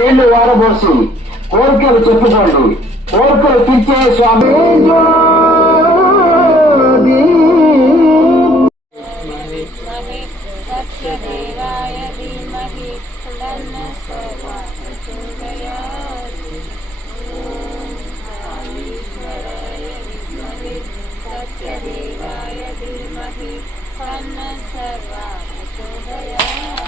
నీళ్లు వారబోసి కోరికలు చెప్పుకోండి కోరికలు తీర్చే స్వామి సర్వ ప్రచోదయా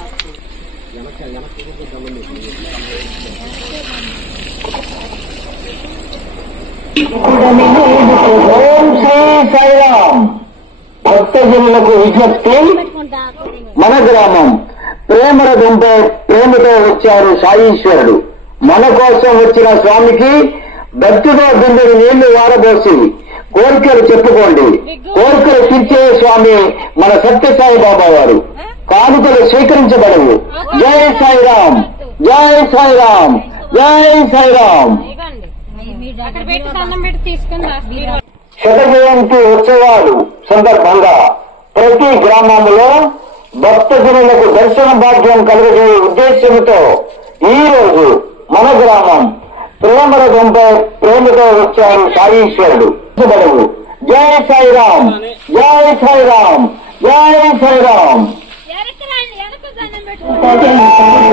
భక్తజనులకు విజ్ఞప్తి మన గ్రామం. ప్రేమరథంపై ప్రేమతో వచ్చారు సాయీశ్వరుడు. మన కోసం వచ్చిన స్వామికి భక్తితో బిందెడు నీళ్ళు వారబోసి కోరికలు చెప్పుకోండి. కోరికలు తీర్చే స్వామి మన సత్యసాయి బాబా వారు కానుకలు స్వీకరించబడవు. జై సాయిరామ్ జై సాయిరామ్ జై సాయిరామ్. శత జయంతి ఉత్సవాలు సందర్భంగా ప్రతి గ్రామంలో భక్తజనులకు దర్శన భాగ్యం కలుగజేయ ఉద్దేశంతో ఈ రోజు మన గ్రామం ప్రేమల గంప ప్రేమతో వచ్చారు సాయీశ్వరుడు. జై సాయిరామ్ జై సాయిరామ్ జై సాయిరామ్. Thank you.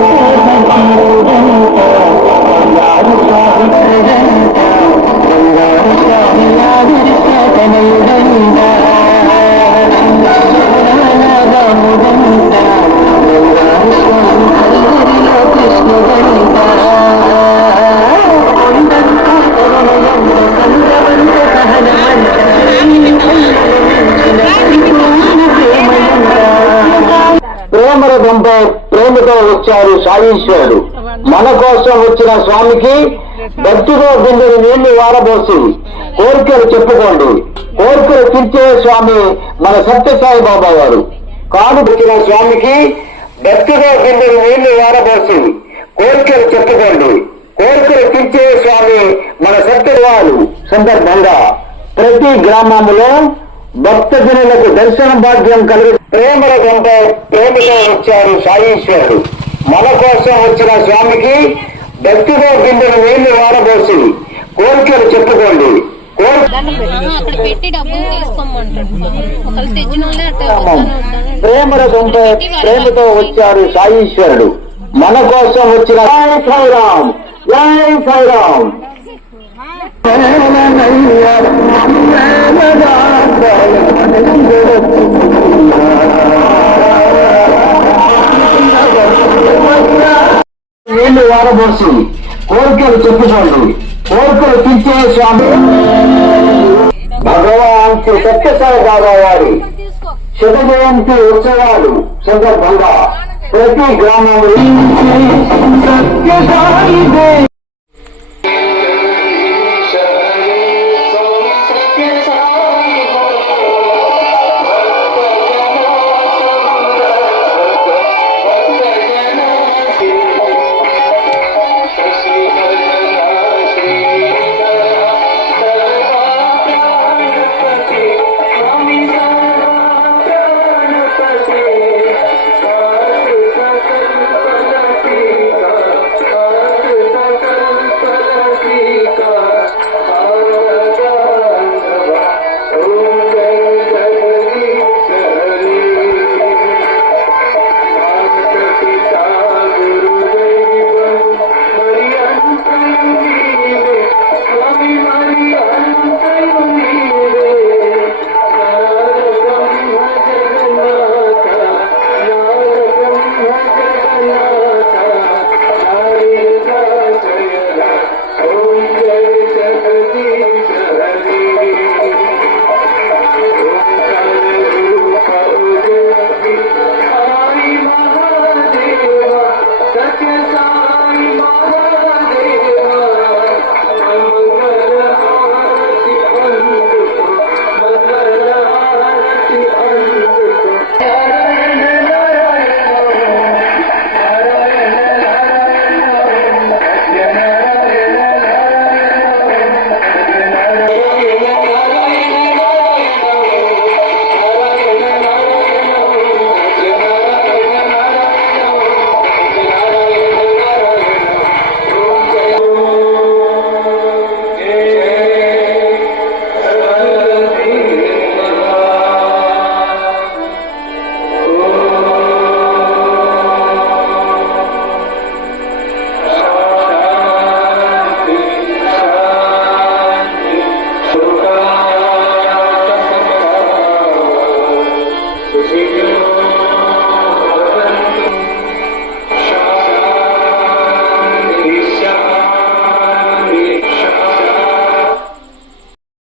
ప్రేమల గంప ప్రేమతో వచ్చారు సాయీశ్వరుడు. మన కోసం వచ్చిన స్వామికి భక్తితో బిందెడు నీళ్ళు వారబోసి కోరికలు చెప్పుకోండి. కోరికలు తీర్చే స్వామి మన సత్యసాయి బాబా వారు కాను వచ్చిన స్వామికి భక్తితో బిందెడు నీళ్ళు వారబోసి కోరికలు చెప్పుకోండి. కోరికలు తీర్చే స్వామి మన సత్యవారు. సందర్భంగా ప్రతి గ్రామంలో భక్తజనులకు దర్శన భాగ్యం కలుగు ప్రేమల గంట ప్రేమతో వచ్చారు సాయీశ్వరుడు. మన కోసం వచ్చిన స్వామికి భక్తితో బిందెను నీళ్ళు వారబోసి కోరికలు చెప్పుకోండి. ప్రేమల గంట ప్రేమతో వచ్చారు సాయీశ్వరుడు. మన కోసం వచ్చిన జై సాయిరామ్. జై సాయిరామ్. నీళ్ళు వారబోసి? కోరికలు చెప్పుకోండి కోరికలు తీర్చే స్వామి. భగవాన్ శ్రీ సత్యసాయి బాబా వారి శత జయంతి ఉత్సవాలు సందర్భంగా ప్రతి గ్రామంలో. సత్యసాయి